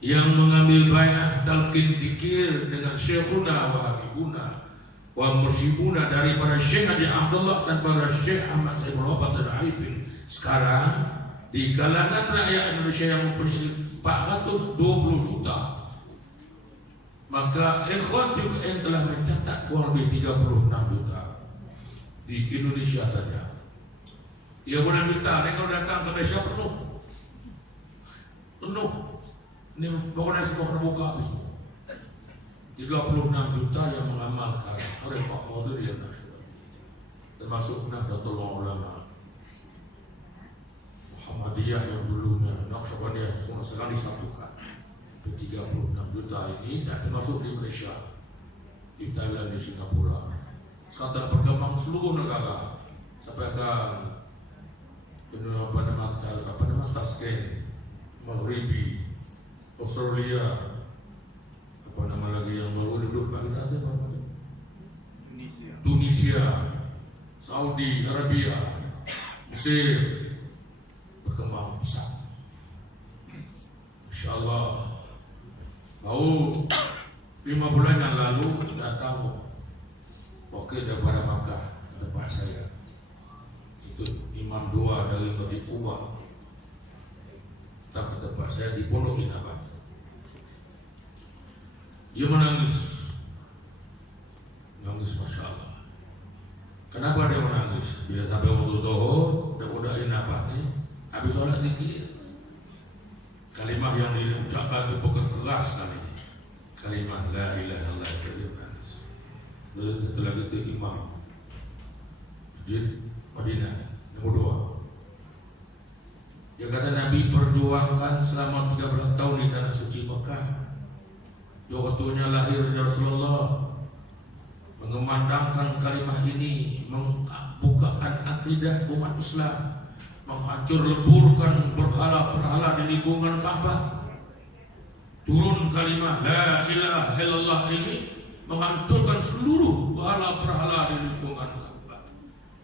yang mengambil baiat talqin zikir dengan syekhuna wa habibuna wa mursyiduna daripada Syekh Haji Abdullah dan para Syekh Ahmad Saiful Wahab dan Arifin. Sekarang di kalangan rakyat Indonesia yang mempunyai 420 juta, maka ikhwan juga yang telah mencatat kurang lebih 36 juta di Indonesia saja. 36 juta, ini kalau datang ke Indonesia penuh. Ini pokoknya semua kena buka habis. 36 juta yang mengamalkan Tariqah Qadiriyah Nasyidiyah, termasuk Nahdlatul Ulama, Muhammadiyah yang dulunya Naqsyabandiyah, semua sekali disatukan. 36 juta ini tak termasuk di Malaysia, di Thailand, di Singapura. Sekarang telah berkembang seluruh negara sampai ke Tasken, Maghribi, Australia, apa nama lagi yang baru duduk Pak kita ada apa? Tunisia, Saudi Arabia, Mesir, berkembang pesat. InsyaAllah baru 5 bulan yang lalu datang wakil daripada Makkah ke tempat saya. Itu imam 2 dari Masjid Quba datang ke tempat saya di Pondok Inabah. Dia menangis, Masya Allah. Kenapa dia menangis? Bila sampai waktu zuhur, udah Inabah nih, habis sholat zikir, kalimah yang diucapkan itu bukan keras sekali, kalimah la ilaha illallah, dia menangis. Lalu setelah itu imam Masjid Madinah nomor 2, dia kata Nabi perjuangkan selama 13 tahun di tanah suci Mekah. Waktunya lahirnya Rasulullah, mengumandangkan kalimah ini, membukakan akidah umat Islam, menghancur leburkan berhala-berhala di lingkungan Ka'bah. Turun kalimah la ilaha illallah ini menghancurkan seluruh berhala-berhala di lingkungan Ka'bah,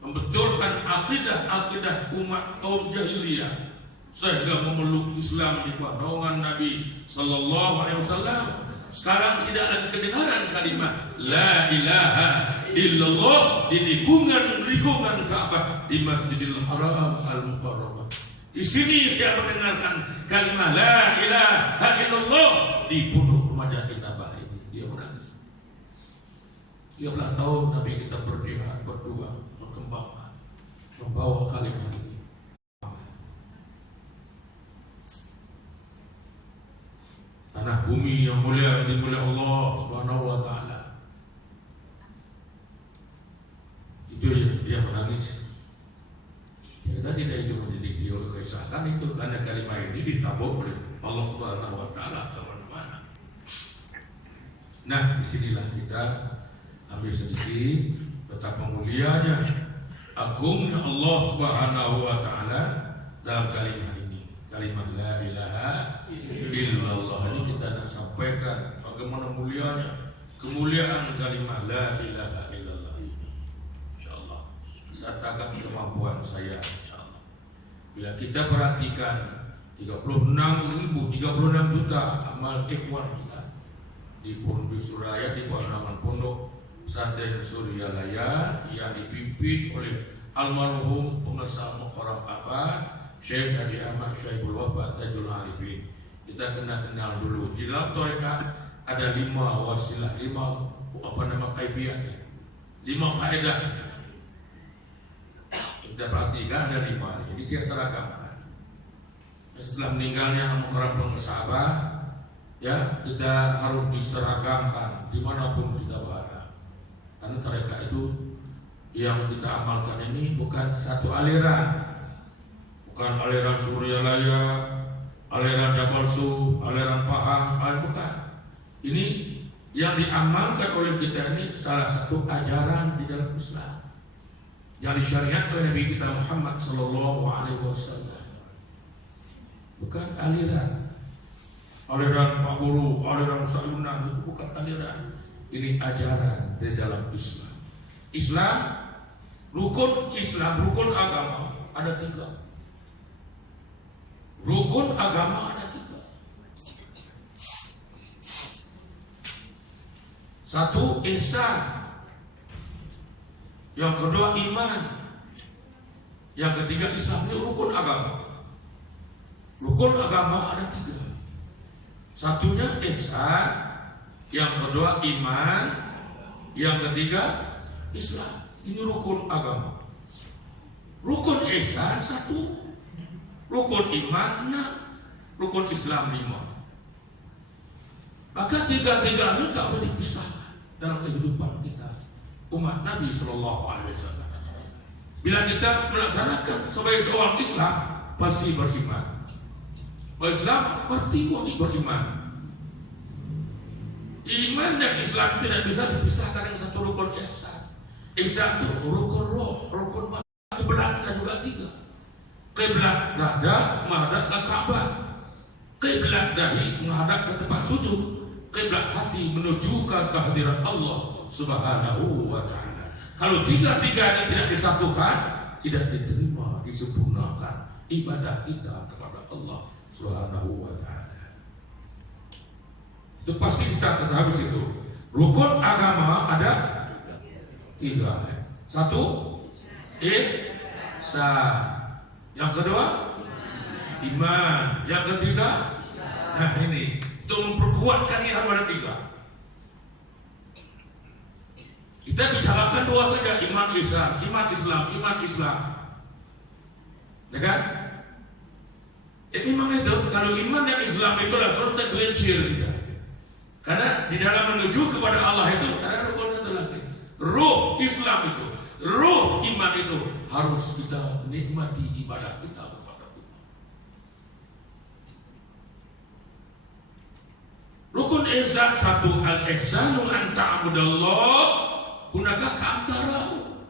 membetulkan akidah umat kaum jahiliyah sehingga memeluk Islam di naungan Nabi sallallahu alaihi wasallam. Sekarang tidak lagi kedengaran kalimat la ilaha illallah di lingkungan Ka'bah, di Masjidil Haram Al-Mukarramah. Di sini saya mendengarkan kalimat la ilaha illallah di pondok remaja Inabah ini. Dia menangis. 13 tahun Nabi kita berjihad, berjuang, berkembang, membawa kalimat ini. Tanah bumi yang mulia dimulai Allah Subhanahu wa taala. Itu dia menangis. Kita tidak itu menjadi kisahkan itu karena kalimat ini ditabur oleh Allah Subhanahu wa taala ke mana-mana. Nah, disinilah kita ambil sedikit betapa mulianya, agungnya Allah Subhanahu wa taala dalam kalimat ini. Kalimat la ilaha illallah ini kita nak sampaikan bagaimana mulianya, kemuliaan kalimat la ilaha illallah ini. InsyaAllah setakat kemampuan saya, InsyaAllah. Bila kita perhatikan 36 juta amal ikhwan kita di Pondok Suraya, di bawah naungan Pondok Pesantren Suryalaya yang dipimpin oleh almarhum pengesal Mukarram Abah Syekh Haji Ahmad Saiful Wahab Tajul Arifin. Kita kenal dulu. Di dalam tarekat ada 5 wasilah, 5 kaifiyatnya, 5 kaidah. Kita perhatikan ada 5. Jadi saya seragamkan. Setelah meninggalnya Mukarram pengesabah, ya kita harus diseragamkan dimanapun kita berada. Karena tarekat itu yang kita amalkan ini bukan satu aliran. Bukan aliran Suryalaya, aliran Jabal Su, aliran Pahang, bukan. Ini yang diamalkan oleh kita ini salah satu ajaran di dalam Islam yang disyariatkan oleh Nabi kita Muhammad sallallahu alaihi wasallam. Bukan aliran Pak Guru, aliran Sayyunah, itu bukan aliran. Ini ajaran di dalam Islam. Rukun agama ada 3. Rukun agama ada 3. Satu, ihsan. Yang kedua, iman. Yang ketiga, Islam. Ini rukun agama. Rukun agama ada 3. Satunya ihsan, yang kedua iman, yang ketiga Islam. Ini rukun agama. Rukun ihsan 1, rukun iman 6, rukun Islam 5. Maka 3-3 ini tak boleh dipisahkan dalam kehidupan kita umat Nabi Sallallahu Alaihi Wasallam. Bila kita melaksanakan sebagai seorang Islam, pasti beriman. Islam berarti wajib beriman. Iman dan Islam tidak bisa dipisahkan dengan satu rukun ihsan. Ihsan itu rukun roh, rukun kiblat juga 3. Kiblat dada menghadap ke Ka'bah, kiblat dahi menghadap ke tempat sujud, kiblat hati menuju ke kehadiran Allah Subhanahu wa Ta'ala. Kalau 3-3 ini tidak disatukan, tidak diterima, disempurnakan ibadah kita kepada Allah Subhanahu wa Ta'ala. Itu pasti kita ketahui situ. Rukun agama ada 3. 1, ihsan. Yang kedua, iman. Yang ketiga, nah ini untuk memperkuatkan ini harus ada 3. Kita bicarakan 2 saja, iman Islam, iman Islam, iman Islam. Ya kan? Memang itu, kalau iman dan Islam itulah suatu gelincir kita. Karena di dalam menuju kepada Allah itu ada rukun satu lagi. Ruh Islam itu, ruh iman itu harus kita nikmati ibadah kita kepada Allah. Rukun ihsan 1, al-ihsanu an ta'budallah hunaka ka'antarahu.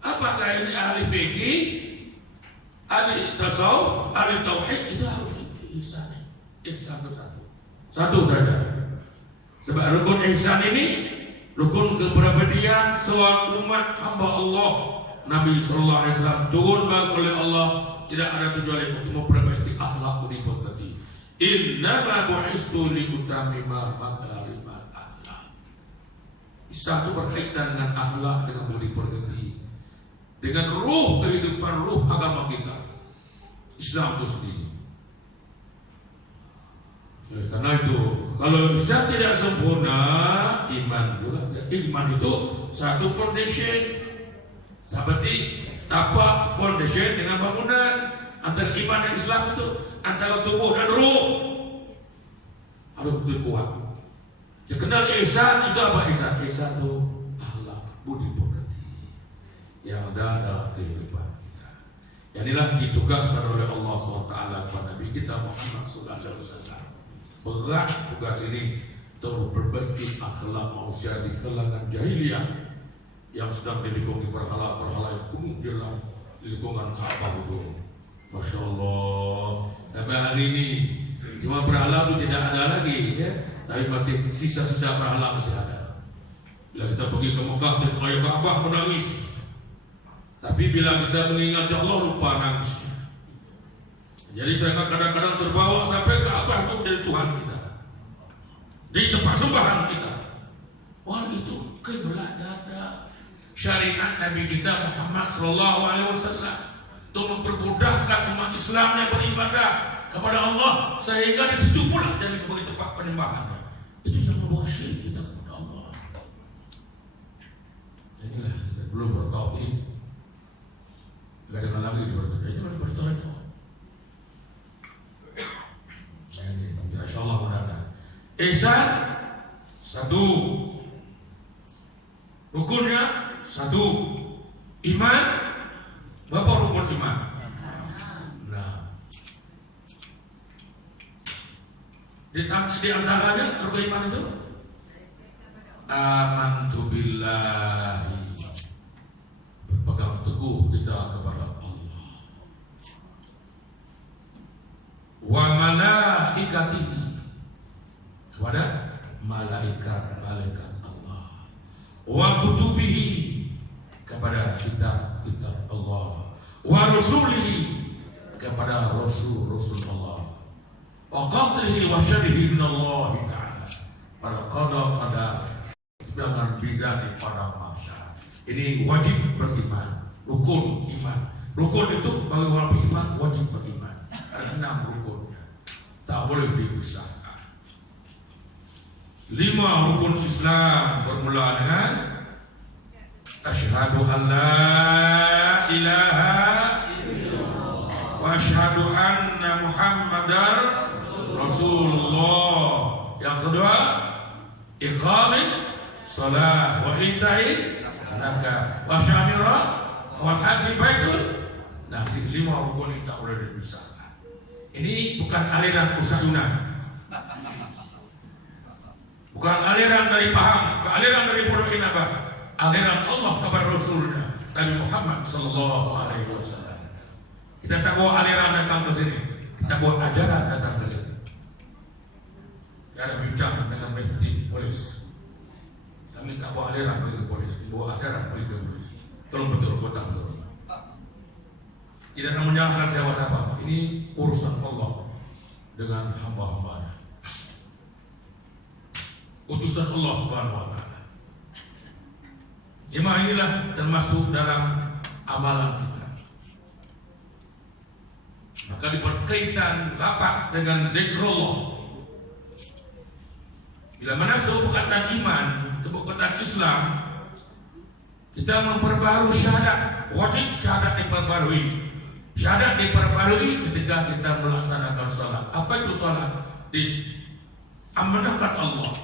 Apakah ini ahli fikih, ahli tasawuf, ahli tauhid? Itu harus ihsan. Ihsan itu 1 saja. Sebab rukun ihsan ini rukun kepribadian seorang umat hamba Allah. Nabi sallallahu alaihi wasallam turun oleh Allah tidak ada tujuan untuk memperbaiki akhlak budi pekerti. Innama bu'istu li utammima makarimal akhlak. Islam itu berkaitan dengan akhlak, dengan budi pekerti, dengan ruh kehidupan, ruh agama kita. Islam itu sendiri. Karena itu, kalau Islam tidak sempurna, iman juga. Iman itu satu foundation, seperti tapak foundation dengan bangunan. Antara iman dan Islam itu, antara tubuh dan ruh harus betul kuat. Ya, kenal ihsan itu apa? Ihsan itu akhlak, budi pekerti yang ada dalam kehidupan kita. Yang inilah ditugaskan oleh Allah SWT kepada Nabi kita Muhammad SAW. Berat tugas ini untuk memperbaiki akhlak manusia di kalangan jahiliyah yang sedang dilingkungi berhala-berhala yang penuh dalam lingkungan Ka'bah itu. Masya Allah. Tapi hari ini cuma berhala itu tidak ada lagi, ya. Tapi masih sisa-sisa berhala masih ada. Bila kita pergi ke Mekah dan melihat Ka'bah menangis. Tapi bila kita mengingat Allah lupa nangis. Jadi saya kadang-kadang terbawa sampai Ka'bah itu dari Tuhan kita, di tempat sembahan kita. Wah, itu kiblat dada syariat Nabi kita Muhammad Sallallahu Alaihi Wasallam untuk mempermudahkan umat Islam yang beribadah kepada Allah sehingga di situ pula jadi sebagai tempat penyembahan. Itu yang membawa syirik kita kepada Allah. Inilah kita belum bertauhid. Tidak ada lagi di bertauhid. Ini baru bertauhid. Insyaallah mudah-mudahan. Ihsan 1, rukunnya 1, iman. Berapa rukun iman? Nah, di antaranya rukun iman itu amantu billahi, berpegang teguh kita kepada Allah, wa malaikatihi, kepada malaikat Allah, wa kutubihi, kepada kitab Allah, wa rusulihi, kepada rasul Allah, wa qadrihi wa syarihi min Allah Ta'ala, pada qada, dengan biza di pada masa. Ini wajib beriman, rukun iman. Rukun itu bagi orang beriman wajib beriman. Ada 6 rukunnya, tak boleh dipisahkan. 5 rukun Islam bermula dengan asyhadu an la ilaha illallah wa asyhadu anna Muhammadar Rasulullah. Yang kedua, iqamis salat wa ita'i zakat wa syamira wal haji baitul. Nah, 5 rukun ini tak boleh dipisahkan. Ini bukan aliran Usadunan, bukan aliran dari paham, bukan aliran dari Pondok Inabah, aliran Allah kepada Rasulnya Nabi Muhammad sallallahu alaihi wasallam. Kita tak bawa aliran datang ke sini, kita bawa ajaran datang ke sini. Kita ada bincang dengan penyidik polis. Kami tak bawa aliran pergi ke polis, bawa ajaran pergi ke polis. Tolong betul, gotang betul. Tidak ada menyalahkan siapa-siapa. Ini urusan Allah dengan hamba-hambanya. Utusan Allah Subhanahu wa taala. Jemaah inilah termasuk dalam amalan kita. Maka diperkaitan rapat dengan zikrullah. Bila mana sebuah perkataan iman, sebuah perkataan Islam, kita memperbarui syahadat, wajib syahadat diperbarui. Syahadat diperbarui ketika kita melaksanakan salat. Apa itu salat? Diamanahkan Allah.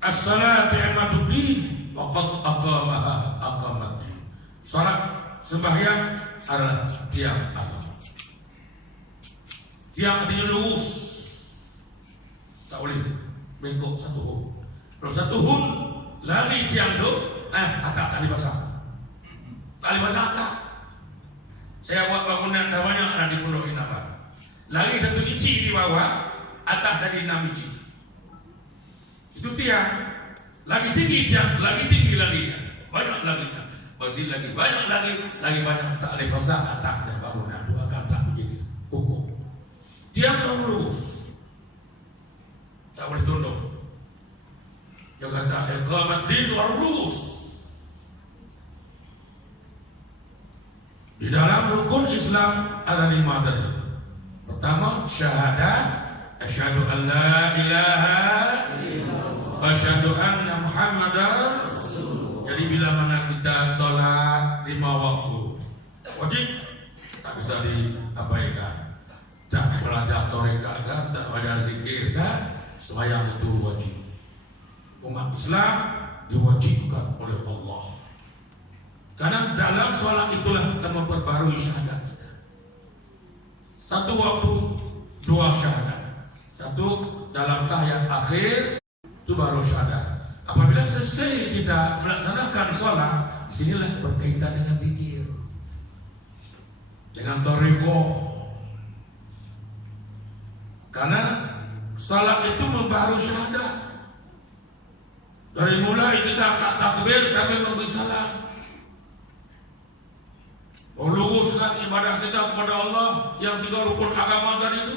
As-salatu imaduddin wa qad aqamaha aqamaddin. Salat sembahyang adalah tiang agama. Tiang artinya lurus, tak boleh bengkok 1 hun. Kalau 1 hun lari tiang tu, atap tali basah. Tali basah atap. Saya buat bangunan dah banyak ada di Pondok Inabah. Lari 1 inci di bawah, atas dari 6 inci. Itu tiang. Lagi tinggi tiang, lagi tinggi laginya. Banyak laginya. Berarti lagi banyak lagi banyak tak ada basah atas dan bangunan. Dua kata begitu. Kukuh. Tiang kau lurus. Tak boleh tunduk. Dia kata iqamaddin lurus. Di dalam rukun Islam ada 5 tadi. Pertama, syahadat, asyhadu an la ilaha illallah wa asyhadu anna Muhammadar Rasulullah. Jadi bila mana kita salat 5 waktu, wajib, tak bisa diabaikan. Tak belajar tarekat kan, tak baca zikir kan, sembahyang itu wajib. Umat Islam diwajibkan oleh Allah. Karena dalam sholat itulah kita memperbarui syahadat kita. 1 waktu 2 syahadat. 1 dalam tahiyat akhir itu baru syahadat. Apabila selesai kita melaksanakan sholat, disinilah berkaitan dengan zikir, dengan thariqah. Karena sholat itu membaru syahadat. Dari mulai kita angkat takbir sampai memberi salam, meluruskan ibadah kita kepada Allah yang 3 rukun agama tadi itu.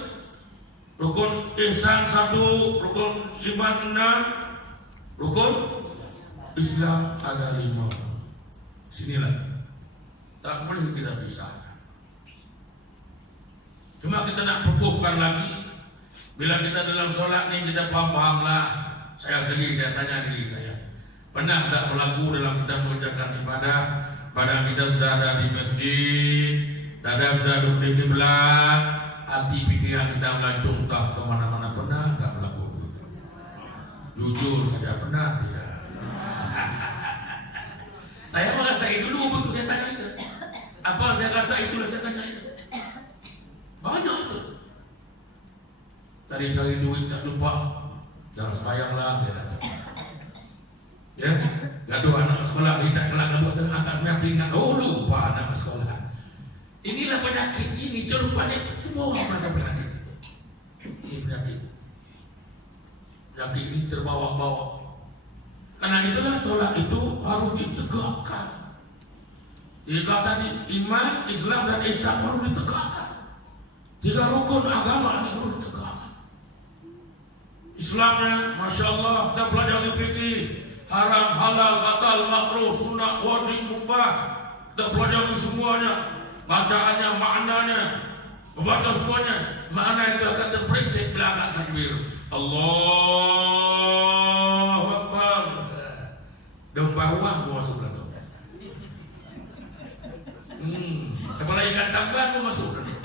Rukun ihsan 1, rukun iman 6, rukun Islam ada 5. Sinilah tak boleh kita pisahkan. Cuma kita nak perkuhkan lagi. Bila kita dalam solat ni kita faham-fahamlah. Saya tanya diri saya, pernah tak berlaku dalam kita mengerjakan ibadah, badan kita sudah ada di masjid, dada sudah duduk di kiblat, hati pikiran kita melancung tak kemana-mana? Pernah tak berlaku? Jujur saja, pernah tidak? Saya merasa itu dulu begitu saya tanya itu. Apa saya rasa itulah saya tanya itu. Banyak tu. Tadi cari duit tak lupa, jangan sayanglah dia kata. Ya, gaduh anak sekolah tidak kelak buat angkat mereka ingat, oh lupa anak sekolah. Inilah penyakit ini, cerupannya semua orang merasa penyakit. Ini penyakit. Penyakit ini terbawa-bawa. Karena itulah sholat itu harus ditegakkan. Jika tadi iman, Islam dan ihsan harus ditegakkan. 3 rukun agama ini harus ditegakkan. Islamnya, masya Allah, kita pelajari fikih, haram, halal, batal, makruh, sunnah, wajib, mubah, kita pelajari semuanya, bacaannya, maknanya, membaca semuanya, mana itu akan terperisik belakang takbir. Allahu Akbar. Dan bawah gua masuk dalam. Kepala ikan tambang gua masuk dalam.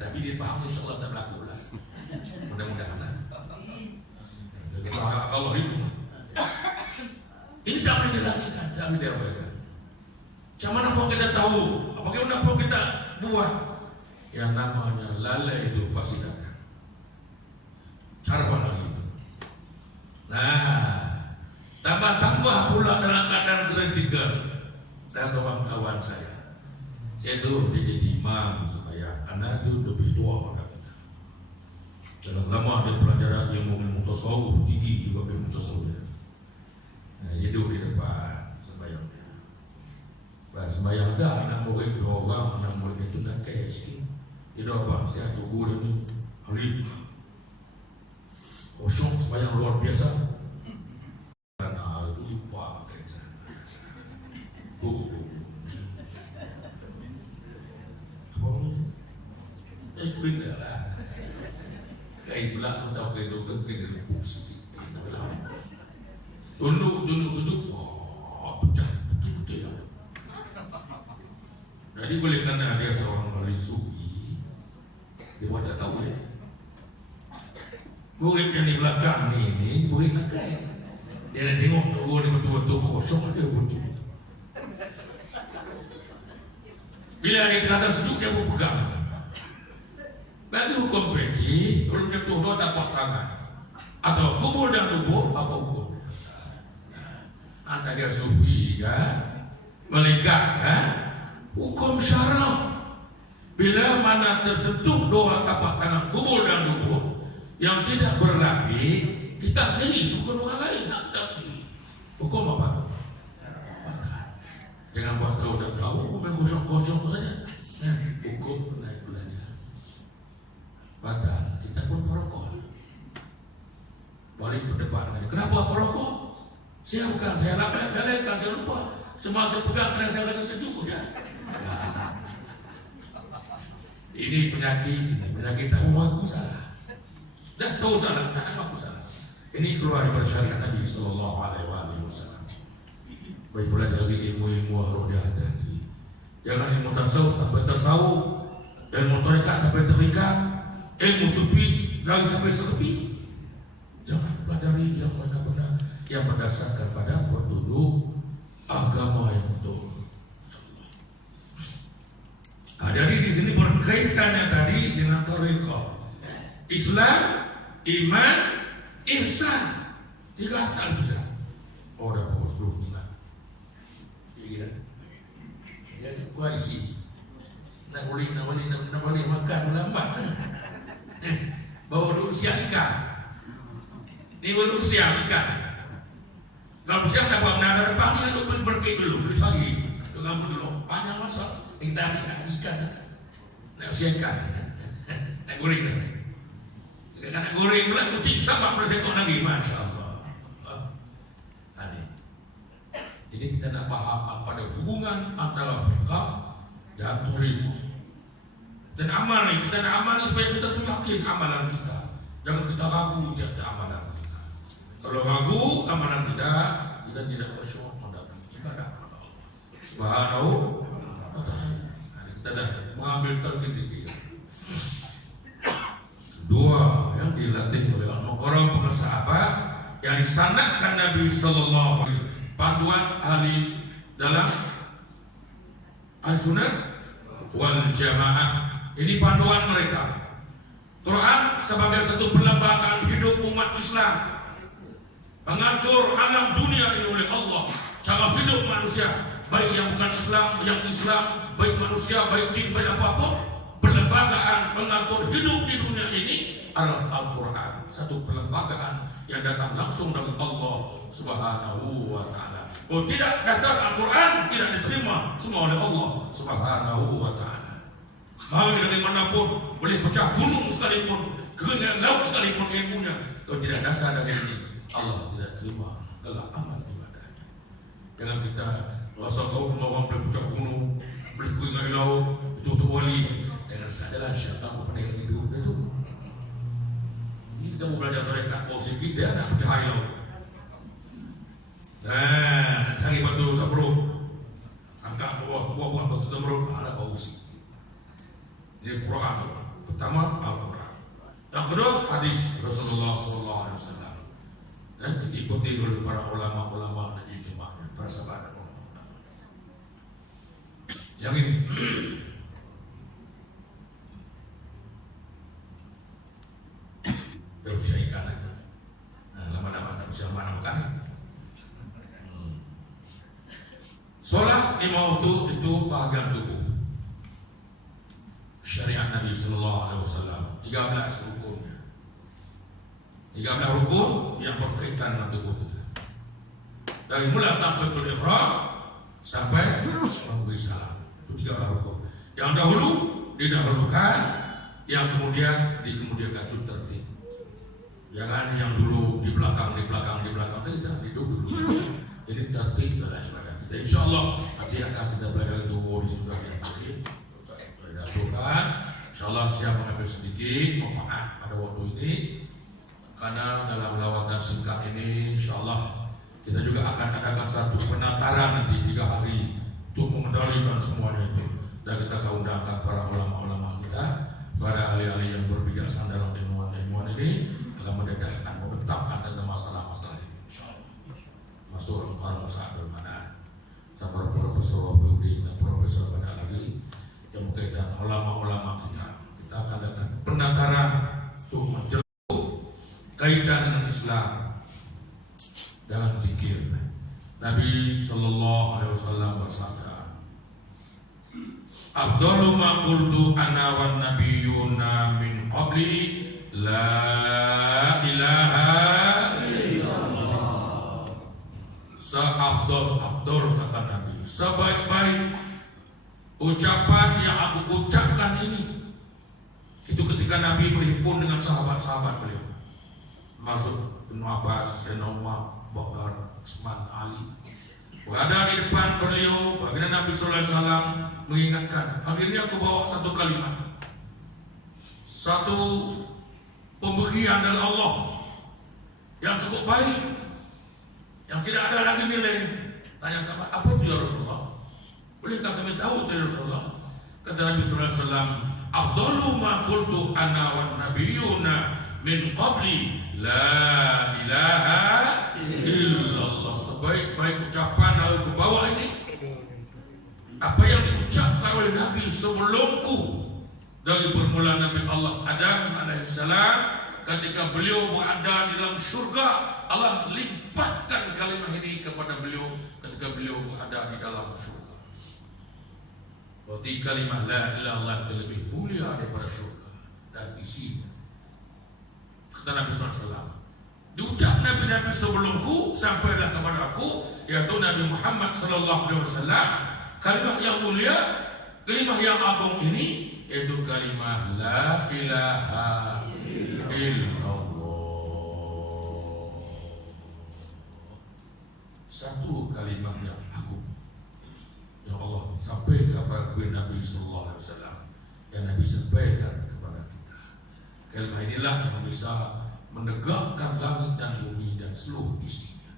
Tapi dia paham insya Allah tak berlaku lah. Mudah-mudahan. Kita Allah hidup. Ini tak boleh dilakukan, tak boleh diabaikan. Macam mana pun kita tahu, bagaimana pun kita buat, yang namanya lalai itu pasti datang. Cara lagi itu. Nah, tambah pula dalam keadaan kritikal. Dan kawan-kawan saya suruh dia jadi imam supaya anak itu lebih tua pada kita. Dalam lama dia pelajaran ilmu tasawuf, tinggi juga ilmu tasawuf. Nah, dia duduk di depan sembahyang. Sembahyang dah anak murid 2 orang, anak murid itu nak kaya sikit. Dia dah abang, saya tunggu dia ni Halid kosong sembahyang luar biasa. Karena lupa kaya apa ni? Pindah lah. Kain belakang tahu kain dokter pindah sedikit. Tunduk sujud. Pecah betul ya. Jadi boleh kerana dia seorang wali sufi, dia buat tak tahu ya. Murid yang di belakang ni murid tak kaya. Dia nak tengok orang ni betul-betul kosong dia betul. Bila dia terasa sejuk dia pun pegang. Bagi hukum fikih, belum tentu dia dapat tangan atau kubur dan tubuh apa hukum. Anda dia sufi kan, melekat kan, hukum syarah. Bila mana tersentuh doa tapak tangan kubur dan tubuh yang tidak berlapis, kita sendiri bukan orang lain nak tapi hukum apa? Jangan buat tahu dah tahu, kosong-kosong saja. Hukum naik belajar. Batal, kita pun perokok. Balik berdebat. Kenapa perokok? Saya bukan, saya lalaikan, saya lupa. Semua saya pegang kerana saya rasa sejuk ya. Ini penyakit tak mau aku salah. Dah tahu salah, tak aku salah. Ini keluar daripada syariat Nabi sallallahu alaihi wasallam. Baik pula lagi ilmu rohiyah tadi. Jangan ilmu tasawuf sampai tersawuf, ilmu tarekat sampai terikat, ilmu sufi jangan sampai sepi. Jangan pelajari yang benar-benar yang berdasarkan pada petunjuk agama yang betul. Jadi di sini berkaitannya tadi dengan tarekat. Islam, iman, ihsan. 3 tak bisa. Oh dah fokus dulu. Iya. Ya kuasi. Nak boleh makan lambat. Bawa usia ikan. Ini baru usia ikan. Kalau usia tak buat nada depan ni ada berkait dulu, cari. Dengan dulu panjang masa kita ikan. Nak usia ikan. Nak goreng dah. Nak goreng pula kucing sama bersekok lagi, masya Allah. Ini kita nak faham apa ada hubungan antara fiqh dan tarekat. Dan amal ni, kita nak amal ni supaya kita tu yakin amalan kita. Jangan kita ragu jaga amalan kita. Kalau ragu amalan kita tidak khusyuk mendapat ibadah kepada Allah Subhanahu wa ta'ala. Kita dah mengambil terkini. 2 yang dilatih oleh al-Muqarram para sahabat yang disanadkan Nabi sallallahu alaihi wasallam, panduan ahli dalam al-sunnah wal jamaah. Ini panduan mereka. Quran sebagai satu perlembagaan hidup umat Islam, mengatur alam dunia ini oleh Allah, cara hidup manusia, baik yang bukan Islam, yang Islam, baik manusia, baik jin, baik apapun. Perlembagaan mengatur hidup di dunia ini adalah Al-Quran, satu perlembagaan yang datang langsung dari Allah Subhanahu wa ta'ala. Oh tidak, dasar Al-Quran tidak diterima semua oleh Allah Subhanahu wa ta'ala. Mau dari manapun, boleh pecah gunung sekalipun, kenyang laut sekalipun ilmunya, kalau tidak dasar dari ini, Allah tidak terima kelak amal ibadahnya. Jangan kita rasa kau orang boleh puncak gunung, boleh pergi ke laut, itu untuk wali. Jangan sadarlah syaitan pandai itu. Ini kita mau belajar tarekat bau sikit, dia nak percaya laut. Nak cari batu sabruk, angkat buah-buah batu sabruk, ada bau sikit. Ini Quran. Pertama Al-Quran. Yang kedua hadis Rasulullah SAW. Dan diikuti oleh para ulama-ulama dan ijma', para sahabat. Yang ini bisa ikan. Lama-lama tak bisa mana makan. Solat 5 waktu itu bahagian tubuh syariat Nabi Sallallahu Alaihi Wasallam. 13 rukunnya. 13 rukun yang berkaitan dengan tubuh kita. Dari mulai takbiratul ihram sampai memberi salam. Itu 13 rukun. Yang dahulu didahulukan, yang kemudian dikemudiakan itu tertib. Jangan yang dulu di belakang, itu jangan hidup dulu. Jadi tertib dalam ibadah kita. InsyaAllah nanti akan kita belajar itu di sebelah yang tertib. Tuhan, insyaallah siap mengambil sedikit, mohon maaf pada waktu ini karena dalam lawatan singkat ini insyaallah kita juga akan adakan satu penataran nanti 3 hari untuk mengendalikan semuanya itu, dan kita akan undangkan para ulama-ulama kita, para ahli-ahli yang berbijaksana dalam ilmuwan ini akan mendedahkan, membentangkan tentang masalah-masalah ini insyaallah. Masuk orang masalah bermana para profesor Abdul dan profesor banyak lagi yang berkaitan ulama-ulama kita akan datang penataran untuk menjeluk kaitan dengan Islam dalam zikir. Nabi Sallallahu Alaihi Wasallam bersabda, "Afdalu ma qultu ana wan nabiyyuna min qabli la ilaha illallah." Seabdul kata Nabi, sebaik-baik ucapan yang aku ucapkan ini, itu ketika Nabi berhimpun dengan sahabat-sahabat beliau, masuk Ibnu Abbas dan Umar, Bakar, Utsman, Ali, berada di depan beliau. Baginda Nabi Sallallahu Alaihi Wasallam mengingatkan, akhirnya aku bawa satu kalimat, satu pemberian dari Allah yang cukup baik, yang tidak ada lagi nilainya. Tanya sahabat, apa itu ya Rasulullah? Bolehkah kami tahu dari Rasulullah? Kata Nabi Sallallahu Alaihi Wasallam, "Afdalu ma qultu ana wan nabiyyuna min qabli la ilaha illallah." Sebaik-baik ucapan yang aku bawa ini, apa yang diucapkan oleh Nabi sebelumku, dari permulaan Nabi Allah Adam alaihissalam, ketika beliau berada di dalam surga, Allah limpahkan kalimat ini kepada beliau ketika beliau berada di dalam surga. Berarti kalimah la ilaha illallah itu lebih mulia daripada surga dan isinya. Kata Nabi SAW, diucap Nabi-Nabi sebelumku sampailah kepada aku, yaitu Nabi Muhammad SAW, kalimah yang mulia, kalimah yang agung ini, yaitu kalimah la ilaha illallah. Satu kalimah yang agung yang Allah sampaikan kepada Nabi Sallallahu Alaihi Wasallam, yang Nabi sampaikan kepada kita. Kalimah inilah yang bisa menegakkan langit dan bumi dan seluruh isinya.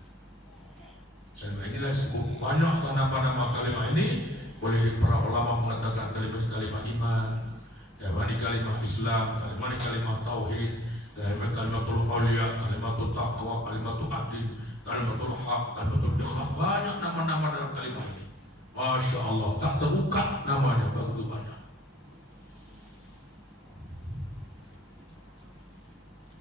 Kalimah inilah sebut banyak nama-nama kalimah ini. Boleh para ulama mengatakan kalimah iman, kalimah Islam, kalimah tauhid, kalimatul auliya, kalimatul taqwa, kalimatul adil, kalimatul haq, kalimatul ikhlas. Banyak nama-nama dalam kalimah ini. Masya Allah, tak terbuka namanya, begitu banyak.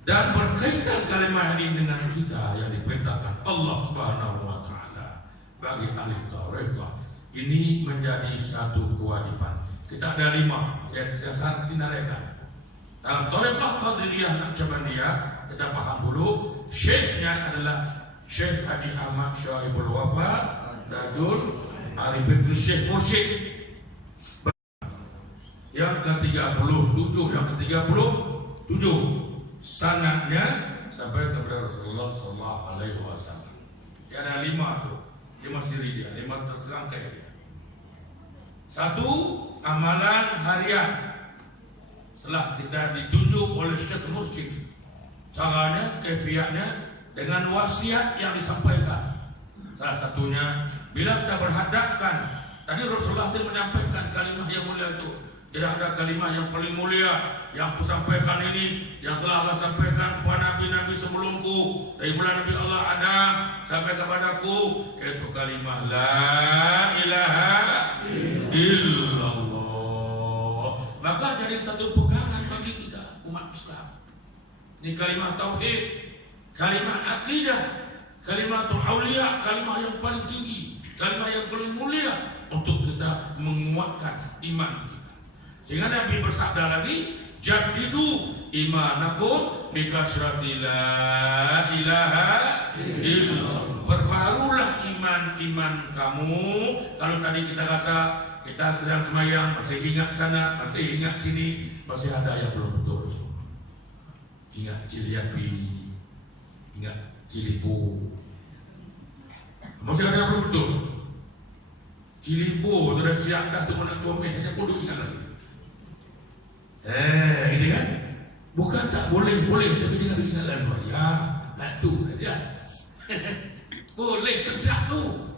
Dan berkaitan kalimat ini dengan kita yang diperintahkan Allah Subhanahu wa Ta'ala bagi ahli tarekat, ini menjadi satu kewajiban. Kita ada 5 yang saya tindakan. Dalam tarekat Qadiriyah Naqsyabandiyah, kita paham dulu, syekhnya adalah Syekh Haji Ahmad Syahibul Wafa Dajjal Arifin Syekh Mursyid. Yang ke-37, sanadnya sampai kepada Rasulullah Sallallahu Alaihi Wasallam. Dia ada 5 tuh, 5 siri dia, 5 terangkai dia. 1, amalan harian. Setelah kita ditunjuk oleh Syekh Mursyid, caranya, kefiatnya dengan wasiat yang disampaikan. Salah satunya, bila kita berhadapkan, tadi Rasulullah itu menyampaikan kalimat yang mulia itu. Tidak ada kalimat yang paling mulia yang aku sampaikan ini, yang telah Allah sampaikan kepada nabi-nabi sebelumku, dari mulai Nabi Allah Adam sampai kepadaku, yaitu kalimat La ilaha illallah. Maka jadi satu pegangan bagi kita umat Islam. Ini kalimat tauhid, kalimat akidah, kalimat aulia, kalimat yang paling tinggi, kalimat yang paling mulia untuk kita menguatkan iman kita. Sehingga Nabi bersabda lagi, jadidu imanakum bikasrati la ilaha illallah. Perbaharulah iman kamu. Kalau tadi kita rasa kita sedang semayang, masih ingat sana, masih ingat sini, masih ada yang belum betul. Ingat Ciliapi, ingat Cilipo, masih ada yang belum betul. Cilipo sudah siap dah tu nak comel, hanya perlu ingat lagi. Ini kan? Bukan tak boleh, tapi dengan ingat lagi. Tu aja. Boleh sedap tu.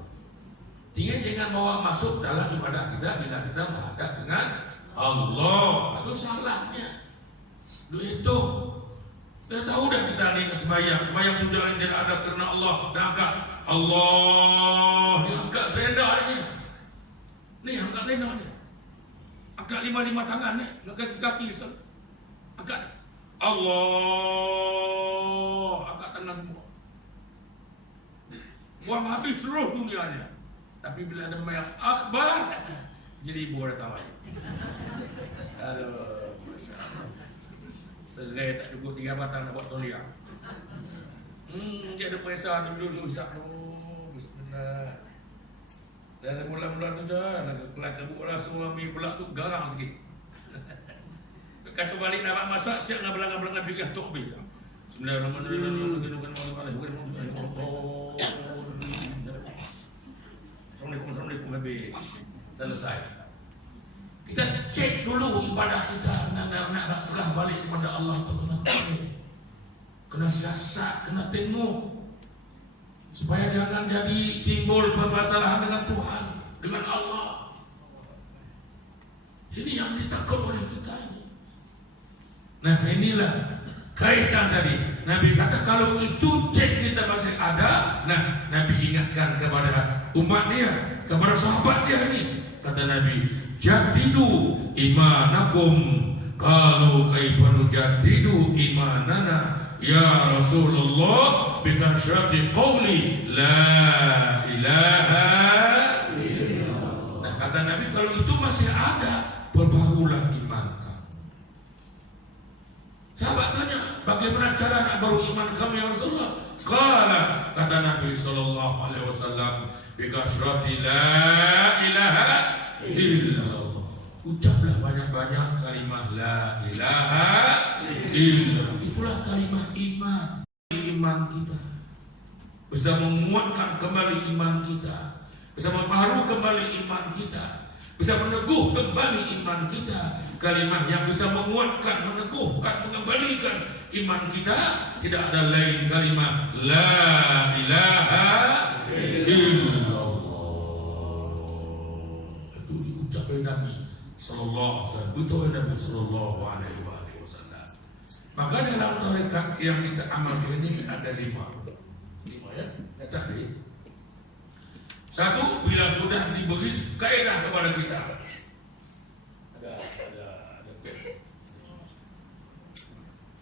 Tinggal jangan bawa masuk dalam ibadah kita bila kita menghadap dengan Allah. Itu salahnya. Itu. Kita tahu dah kita ingat sembahyang tujuan tidak ada kerana Allah. Dan angkat Allah, dia angkat selendang ini. Ni angkat selendang ni. Angkat 5 tangan ni, kaki sekali. Angkat Allah, angkat tangan semua. Buang habis seluruh dunianya. Tapi bila ada yang akbar, jadi ibu datang lagi. Aduh, selai tak cukup 3 batang nak buat toliak. Dia ada perisa dulu hisap dulu. Bismillah. Dan mula-mula tu je, nak kelak kebuklah semua mi pula tu garang sikit. Kata balik nak masak siap nak belang-belang bikin cok bi. Bismillahirrahmanirrahim. Assalamualaikum habis. Selesai. Kita cek dulu ibadah kita nak serah balik kepada Allah Taala. Kena siasat, kena tengok supaya jangan jadi timbul permasalahan dengan Tuhan, dengan Allah. Ini yang ditakut oleh kita ini. Nah inilah kaitan tadi. Nabi kata kalau itu cek kita masih ada, nah Nabi ingatkan kepada umat dia, kepada sahabat dia ini. Kata Nabi, jadidu imanakum. Kalau kaifa nujaddidu imanana ya Rasulullah bikasrati qawli la ilaha illallah. Nah kata Nabi kalau itu masih ada, perbaharulah iman kamu. Sahabat tanya, bagaimana cara nak baru iman kami ya Rasulullah? Kata Nabi sallallahu alaihi wasallam, bikasrati la ilaha illallah. Ucaplah banyak-banyak kalimah la ilaha illallah. Itulah kalimah iman. Iman kita bisa menguatkan kembali iman kita, bisa membaharu kembali iman kita, bisa meneguh kembali iman kita. Kalimah yang bisa menguatkan, meneguhkan, mengembalikan iman kita tidak ada lain kalimah la ilaha illallah. Itu diucapkan Nabi sallallahu alaihi wasallam, betul Nabi sallallahu alaihi wasallam. Maka dalam tarekat yang kita amalkan ini ada 5 ya, catat ni. 1, bila sudah diberi kaedah kepada kita,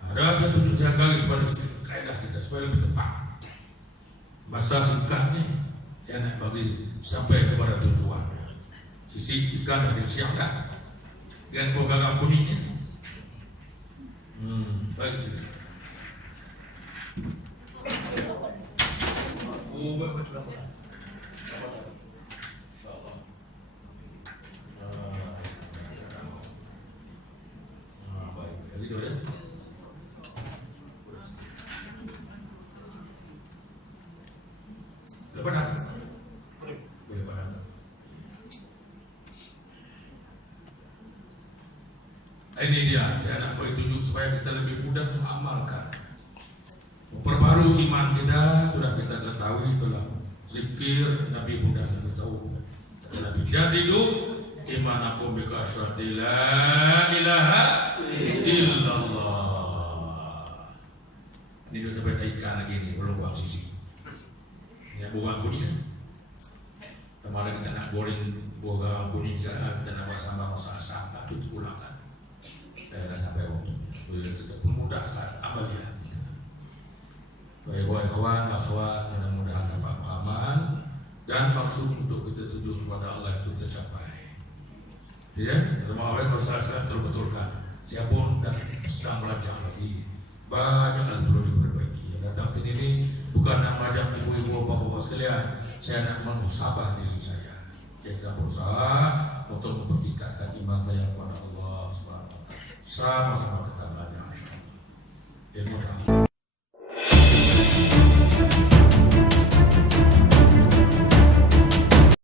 ada satu saya garis pada kaedah kita supaya lebih tepat. Masa singkatnya saya nak bagi sampai kepada tujuannya. Sisi ikan dari siang dah dengan garam kuningnya. Baik sini. Oh, baik berapa? Baik, begitu ya. Boleh padam. Ini dia, saya nak beri tunjuk supaya kita lebih mudah mengamalkan. Memperbarui iman kita sudah kita ketahui dalam zikir Nabi mudah kita tahu. Nabi jadilu imanakum bi kasyati la ilaha illallah. Ini sudah sampai ikan lagi nih, belum buang sisi. Ini buang kuning. Kemarin kita nak goreng buah kuning juga, kita nak buat sambal masak itu diulangkan. Dan sampai waktu itu memudahkan amalia kita. Baik kawan, akhwat, mudah-mudahan dapat pahaman dan maksud untuk kita tuju kepada Allah itu tercapai. Ya, terima kasih saya betul-betulkan. Siapapun dan sedang belajar lagi banyak yang perlu diperbaiki. Datang sini ini bukan nak mengajak ibu-ibu bapak-bapak sekalian. Saya nak menghusabah diri saya. Saya sedang berusaha untuk mempertingkatkan iman saya kepada Allah Subhanahu wa taala. Sama-sama.